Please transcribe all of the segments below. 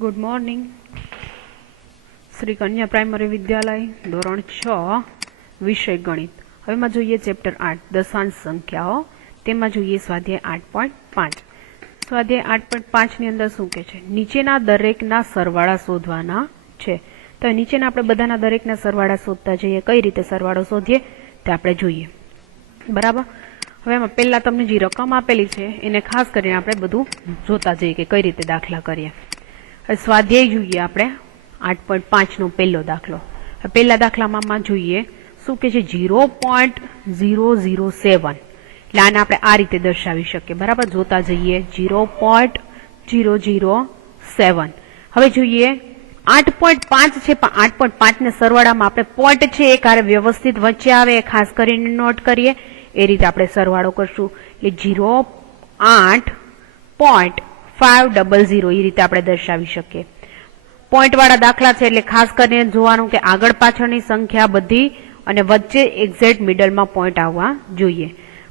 Good morning. Shri કન્યા primary વિદ્યાલય ધોરણ 6 વિષય ગણિત. હવેમાં જોઈએ ચેપ્ટર 8 દશાંશ સંખ્યાઓ. તેમાં જોઈએ સ્વાધ્યાય 8.5. સ્વાધ્યાય 8.5 ની અંદર શું કહે છે? નીચેના દરેકના સરવાળા શોધવાના છે. તો નીચેના આપણે બધાના દરેકના સરવાળા શોધતા જઈએ. કઈ રીતે સરવાળો શોધીએ તે આપણે જોઈએ. બરાબર. હવે એમાં પહેલા તમને જે રકમ આપેલી છે એને ખાસ કરીને આપણે બધું જોતા જઈએ કે કઈ રીતે દાખલા કરીએ. સ્વાધ્યાય જોઈએ આપણે 8.5 નો પહેલો દાખલો. પહેલા દાખલામાં જોઈએ શું કે છે 0.007. એટલે આને આપણે આ રીતે દર્શાવી શકીએ. બરાબર, જોતા જઈએ 0.007. હવે જોઈએ 8.5 છે, પણ 8.5 ને સરવાળામાં આપણે પોઈન્ટ છે એ કાર્ય વ્યવસ્થિત વચ્ચે આવે એ ખાસ કરીને નોટ કરીએ. એ રીતે આપણે સરવાળો કરશું. એટલે 0.500 એ રીતે આપણે દર્શાવી શકીએ. પોઈન્ટ વાળા દાખલા છે એટલે ખાસ કરીને જોવાનું કે આગળ પાછળની સંખ્યા બધી અને વચ્ચે એક્ઝેક્ટ મિડલમાં પોઈન્ટ આવવા જોઈએ.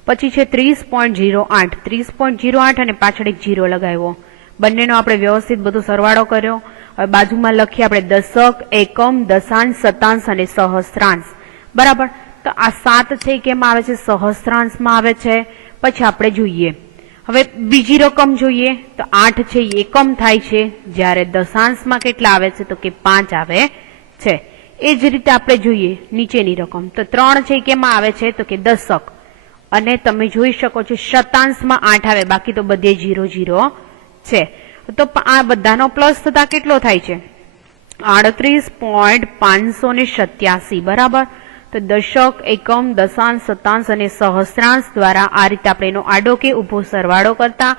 પછી છે 30.08. 30.08 અને પાછળ એક 0 લગાવ્યો. બંનેનો આપણે વ્યવસ્થિત બધો સરવાળો કર્યો. હવે બાજુમાં લખીએ આપણે દશક, એકમ, દશાંશ, શતાંશ અને સહસ્ત્રાંશ. બરાબર. તો આ 7 છે કેમાં આવે છે? સહસ્ત્રાંશમાં આવે છે. પછી આપણે જોઈએ હવે બીજી રકમ જોઈએ તો 8 છે એ એકમ થાય છે, જ્યારે દશાંશમાં કેટલા આવે છે તો કે 5 આવે છે. એ જ રીતે આપણે જોઈએ નીચેની રકમ તો 3 છે કેમાં આવે છે તો કે દશક, અને તમે જોઈ શકો છો શતાંશમાં 8 આવે, બાકી તો બધે 0 છે. તો આ બધાનો પ્લસ થતા કેટલો થાય છે? 38.587. બરાબર. તો દશક, એકમ, દશાંશ, શતાંશ અને સહસ્ત્રાંશ દ્વારા આ રીતે આપણે એનો આડો કે ઉભો સરવાળો કરતા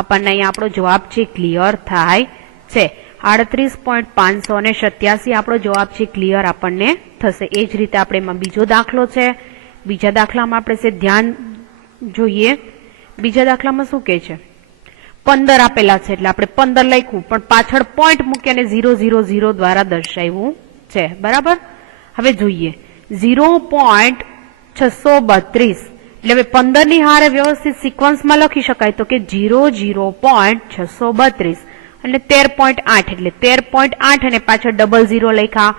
આપણને અહીંયા આપણો જવાબ છે ક્લિયર થાય છે. 38.587 આપણો જવાબ છે ક્લિયર આપણને થશે. એ જ રીતે આપણે એમાં બીજો દાખલો છે. બીજા દાખલામાં આપણે ધ્યાન જોઈએ. બીજા દાખલામાં શું કે છે? 15 આપેલા છે એટલે આપણે 15 લખ્યું, પણ પાછળ પોઈન્ટ મૂકીને 000 દ્વારા દર્શાવ્યું છે. બરાબર. હવે જોઈએ 0.632. એટલે હવે 15 ની હારે વ્યવસ્થિત સિક્વન્સમાં લખી શકાય તો કે 0.632 અને 13.8 એટલે 13.8 અને પાછળ 00 લખ્યા,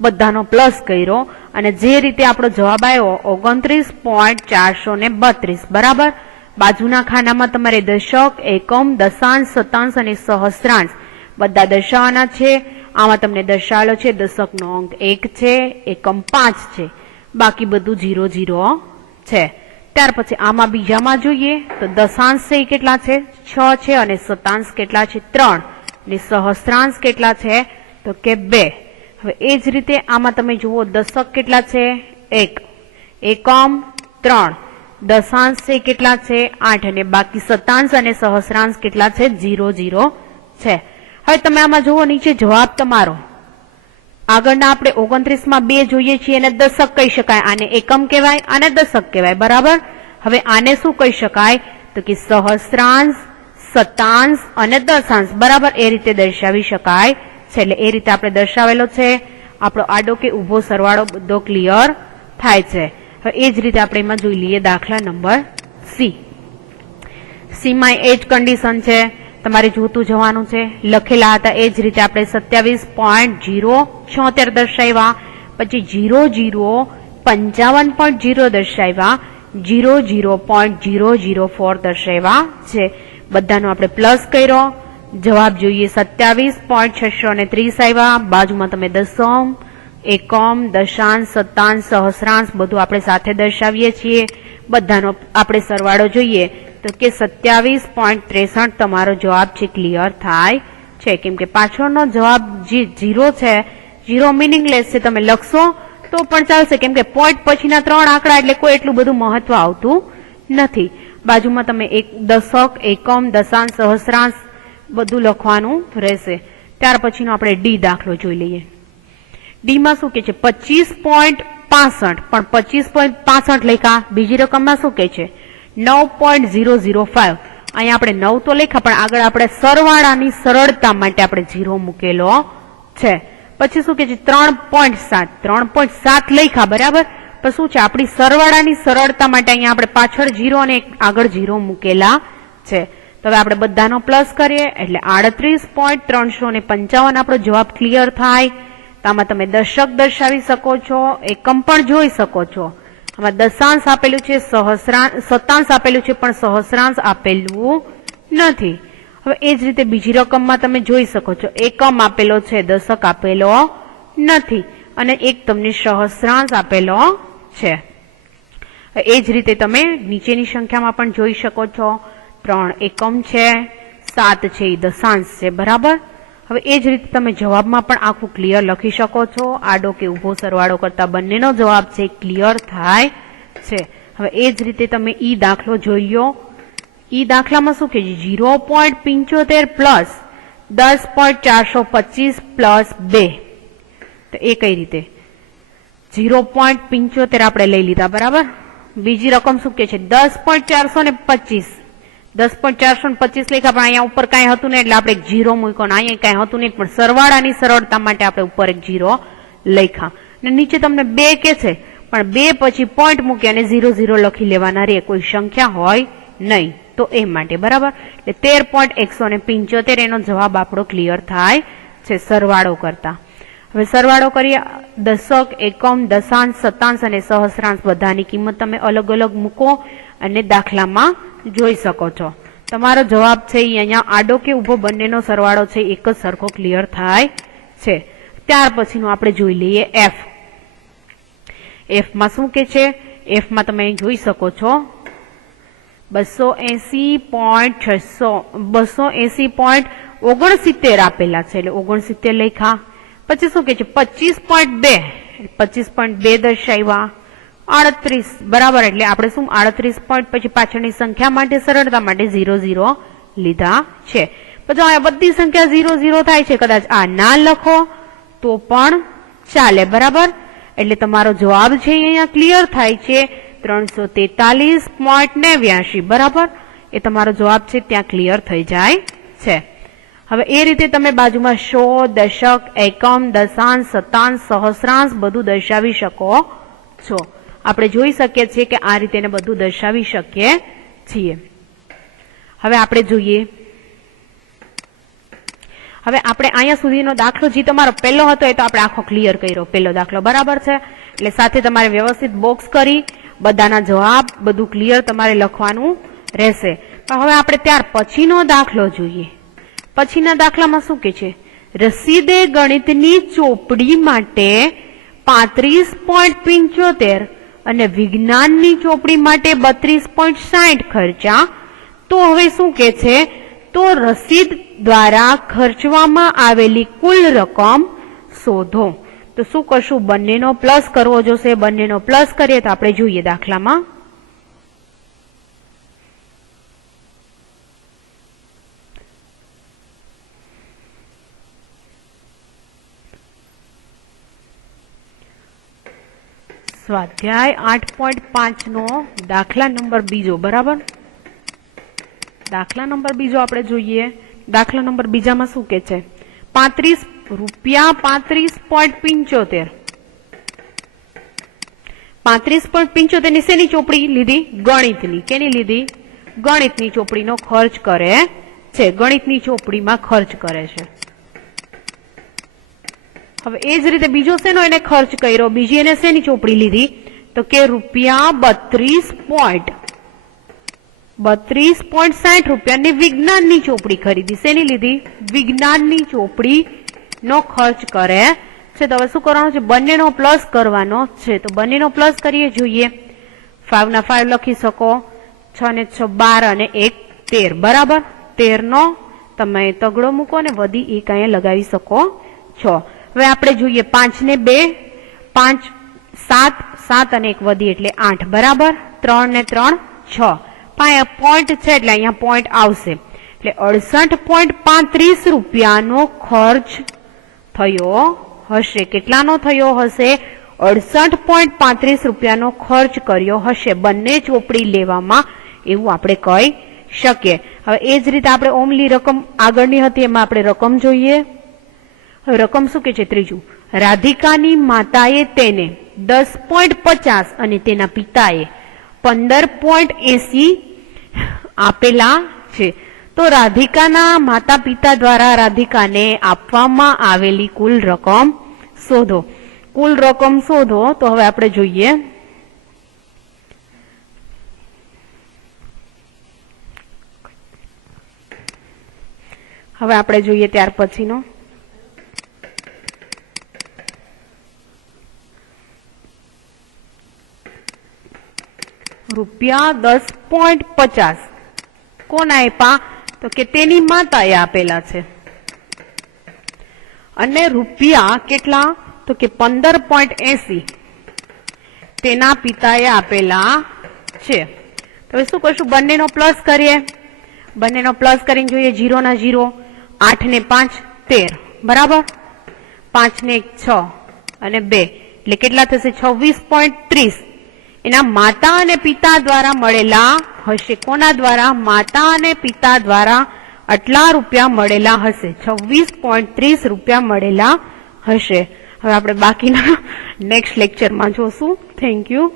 બધાનો પ્લસ કર્યો અને જે રીતે આપણો જવાબ આવ્યો 29.432. બરાબર. બાજુના ખાનામાં તમારે દશક, એકમ, દશાંશ, શતાંશ અને સહસ્ત્રાંશ બધા દર્શાવવાના છે. આમાં તમને દર્શાવેલો છે દશકનો અંક 1 છે, એકમ 5 છે, બાકી બધું 00 છે. ત્યાર પછી આમાં બીજામાં જોઈએ તો દશાંશ છે એ કેટલા છે? 6 છે, અને શતાંશ કેટલા છે? 3, અને સહસ્ત્રાંશ કેટલા છે તો કે 2. હવે એ જ રીતે આમાં તમે જુઓ દશક કેટલા છે? 1, એકમ 3, દશાંશ છે કેટલા છે? 8, અને બાકી શતાંશ અને સહસ્ત્રાંશ કેટલા છે? 00 છે. હવે તમે આમાં જુઓ નીચે જવાબ તમારો. આગળના આપણે 29 માં 2 જોઈએ છીએ એને દશક કહી શકાય, આને એકમ કહેવાય, આને દશક કહેવાય. બરાબર. હવે આને શું કહી શકાય તો કે સહસ્ત્રાંશ, શતાંશ અને દશાંશ. બરાબર. એ રીતે દર્શાવી શકાય છે. એટલે એ રીતે આપણે દર્શાવેલો છે. આપણો આડો કે ઉભો સરવાળો બધો ક્લિયર થાય છે. હવે એ જ રીતે આપણે એમાં જોઈ લઈએ દાખલા નંબર સી. સી માં એ જ કન્ડિશન છે, તમારે જોતું જવાનું છે. લખેલા હતા એ જ રીતે આપણે 27.076 દર્શાવ્યા, પછી 0055.0 દર્શાવ્યા, 00.004 દર્શાવ્યા છે. બધાનો આપણે પ્લસ કર્યો. જવાબ જોઈએ 27.630 આવ્યા. બાજુમાં તમે દશમ, એકમ, દશાંશ, શતાંશ, સહસ્ત્રાંશ બધું આપણે સાથે દર્શાવીએ છીએ. બધાનો આપણે સરવાળો જોઈએ તો કે 27.63 તમારો જવાબ છે ક્લિયર થાય છે. કેમ કે પાછળનો જવાબ જે 0 છે, 0 મિનિંગલેસ છે, તમે લખશો તો પણ ચાલશે, કેમ કે પોઈન્ટ પછીના 3 આંકડા એટલે કોઈ એટલું બધું મહત્વ આવતું નથી. બાજુમાં તમે એક દશક, એકમ, દશાંશ, સહસ્ત્રાંશ બધું લખવાનું રહેશે. ત્યાર પછીનો આપણે ડી દાખલો જોઈ લઈએ. ડી માં શું કે છે? 25.65, પણ 25.65 લખ્યા. બીજી રકમમાં શું કે છે? 9.005. અહીંયા આપણે 9 તો લખ્યા, પણ આગળ આપણે સરવાળાની સરળતા માટે આપણે 0 મૂકેલો છે. પછી શું કે છે? 3.7. 3.7 લખ્યા. બરાબર. પણ શું છે? આપણી સરવાળાની સરળતા માટે અહીંયા આપણે પાછળ 0 અને આગળ 0 મૂકેલા છે. તો હવે આપણે બધાનો પ્લસ કરીએ એટલે 38.355 આપણો જવાબ ક્લિયર થાય. તો આમાં તમે દશક દર્શાવી શકો છો, એકમ પણ જોઈ શકો છો. આમાં દશાંશ આપેલું છે, શતાંશ આપેલું છે, પણ સહસ્રાંશ આપેલું નથી. હવે એ જ રીતે બીજી રકમમાં તમે જોઈ શકો છો, એકમ આપેલો છે, દશક આપેલો નથી અને એક તમને સહસ્રાંશ આપેલો છે. એ જ રીતે તમે નીચેની સંખ્યામાં પણ જોઈ શકો છો, 3 એકમ છે, 7 છે એ દશાંશ છે. બરાબર. હવે એ જ રીતે તમે જવાબમાં પણ આખું ક્લિયર લખી શકો છો. આડો કે ઊભો સરવાળો કરતા બંનેનો જવાબ છે ક્લિયર થાય છે. હવે એ જ રીતે તમે ઈ દાખલો જોઈયો. ઈ દાખલામાં શું કે 0.75 પ્લસ 10.425 પ્લસ 2. તો એ કઈ રીતે 0.75 આપણે લઈ લીધા. બરાબર. બીજી રકમ શું કે છે 10.425 10.425 લખ્યા, પણ અહીંયા ઉપર કઈ હતું ને એટલે આપણે 0 મૂક્યો ને અહીંયા કઈ હતું નહીં, પણ સરવાળાની સરળતા માટે આપણે ઉપર એક 0 લખ્યા. ને નીચે તમને 2 કે છે, પણ 2 પછી પોઈન્ટ મૂકી અને 0 લખી લેવાના રે, કોઈ સંખ્યા હોય નહીં તો એ માટે. બરાબર. એટલે 13.175 એનો જવાબ આપણો ક્લિયર થાય છે સરવાળો કરતા. હવે સરવાળો કરીએ. દશક, એકમ, દશાંશ, શતાંશ અને સહસ્રાંશ બધાની કિંમત તમે અલગ અલગ મૂકો અને દાખલામાં જોઈ શકો છો. તમારો જવાબ છે અહીંયા આડો કે ઊભો બંનેનો સરવાળો છે એક જ સરખો ક્લિયર થાય છે. ત્યાર પછીનું આપણે જોઈ લઈએ એફ. એફમાં શું કે છે? એફમાં તમે અહીં જોઈ શકો છો 280.69 આપેલા છે, એટલે 69 લખ્યા. પછી શું કે છે 25.2 25.2 દર્શાવ્યા. 38 બરાબર, એટલે આપણે શું 38 પોઈન્ટ પછી પાછળની સંખ્યા માટે સરળતા માટે 0 લીધા છે. પછી અહીંયા બધી સંખ્યા 0 થાય છે, કદાચ આ ના લખો તો પણ ચાલે. બરાબર. એટલે તમારો જવાબ છે અહીંયા ક્લિયર થાય છે 343.89. બરાબર. એ તમારો જવાબ છે ત્યાં ક્લિયર થઈ જાય છે. હવે એ રીતે તમે બાજુમાં 100, દશક, એકમ, દશાંશ, શતાંશ, સહસ્રાંશ બધું દર્શાવી શકો છો. આપણે જોઈ શકીએ છીએ કે આ રીતે બધું દર્શાવી શકીએ છીએ. હવે આપણે જોઈએ, હવે આપણે અહીંયા સુધીનો દાખલો જે તમારો પહેલો હતો એ તો આપણે આખો ક્લિયર કર્યો, પહેલો દાખલો. બરાબર છે. એટલે સાથે તમારે વ્યવસ્થિત બોક્સ કરી બધાના જવાબ બધું ક્લિયર તમારે લખવાનું રહેશે. પણ હવે આપણે ત્યાર પછીનો દાખલો જોઈએ. પછીના દાખલામાં શું કે છે? રસીદે ગણિતની ચોપડી માટે 35.75 અને વિજ્ઞાનની ચોપડી માટે 32.60 ખર્ચા. તો હવે શું કે છે? તો રસીદ દ્વારા ખર્ચવામાં આવેલી કુલ રકમ શોધો. તો શું કરશું? બંનેનો પ્લસ કરવો જોશે. બંનેનો પ્લસ કરીએ તો આપણે જોઈએ દાખલામાં. સ્વાધ્યાય 8.5 નો દાખલા નંબર બીજો. બરાબર. દાખલા નંબર બીજો આપણે જોઈએ. દાખલા નંબર બીજામાં શું કે છે? 35.75 35.75 ની શેની ચોપડી લીધી? ગણિતની. કેની લીધી? ગણિતની ચોપડીનો ખર્ચ કરે છે. ગણિતની ચોપડીમાં ખર્ચ કરે છે. હવે એ જ રીતે બીજો શેનો એને ખર્ચ કર્યો? બીજી એને શેની ચોપડી લીધી? તો કે ₹32.60 વિજ્ઞાનની ચોપડી ખરીદી. શેની લીધી? વિજ્ઞાનની ચોપડી નો ખર્ચ કરે છે. તો હવે શું કરવાનું છે? બંનેનો પ્લસ કરવાનો છે. તો બંનેનો પ્લસ કરીએ જોઈએ. 5 ના 5 લખી શકો, 6 ને 6 12 અને 1 13. બરાબર. 13 નો તમે તગડો મૂકો ને વધી 1 અહીંયા લગાવી શકો છો. હવે આપણે જોઈએ 5 ને 2 5 7 7 અને 1 વધી એટલે 8. બરાબર. 3 ને 3 6. પોઈન્ટ છે એટલે અહીંયા પોઈન્ટ આવશે. એટલે 68.35 રૂપિયાનો ખર્ચ થયો હશે. કેટલાનો થયો હશે? 68.35 રૂપિયાનો ખર્ચ કર્યો હશે બંને ચોપડી લેવામાં, એવું આપણે કહી શકીએ. હવે એ જ રીતે આપણે ઓમલી રકમ આગળની હતી એમાં આપણે રકમ જોઈએ. હવે રકમ શું કે છે? ત્રીજું, રાધિકાની માતાએ તેને 10.50 અને તેના પિતાએ 15.80 આપેલા છે. તો રાધિકાના માતા પિતા દ્વારા રાધિકાને આપવામાં આવેલી કુલ રકમ શોધો. કુલ રકમ શોધો. તો હવે આપણે જોઈએ. હવે આપણે જોઈએ ત્યાર પછીનો. ₹10.50 કોણ આપ્યા? તો કે તેની માતાએ આપેલા છે. અને રૂપિયા કેટલા? તો કે 15.80 તેના પિતાએ આપેલા છે. તો હવે શું કરશું? બંનેનો પ્લસ કરીએ. બંનેનો પ્લસ કરીને જોઈએ. 0 ના 0, 8 ને 5 13, બરાબર. 5 ને 1 6 અને 2 એટલે કેટલા થશે? 26.30 એના માતા અને પિતા દ્વારા મળેલા હશે. કોના દ્વારા? માતા અને પિતા દ્વારા આટલા રૂપિયા મળેલા હશે. 26.30 રૂપિયા મળેલા હશે. હવે આપણે બાકીના નેક્સ્ટ લેક્ચરમાં જોશું. Thank you.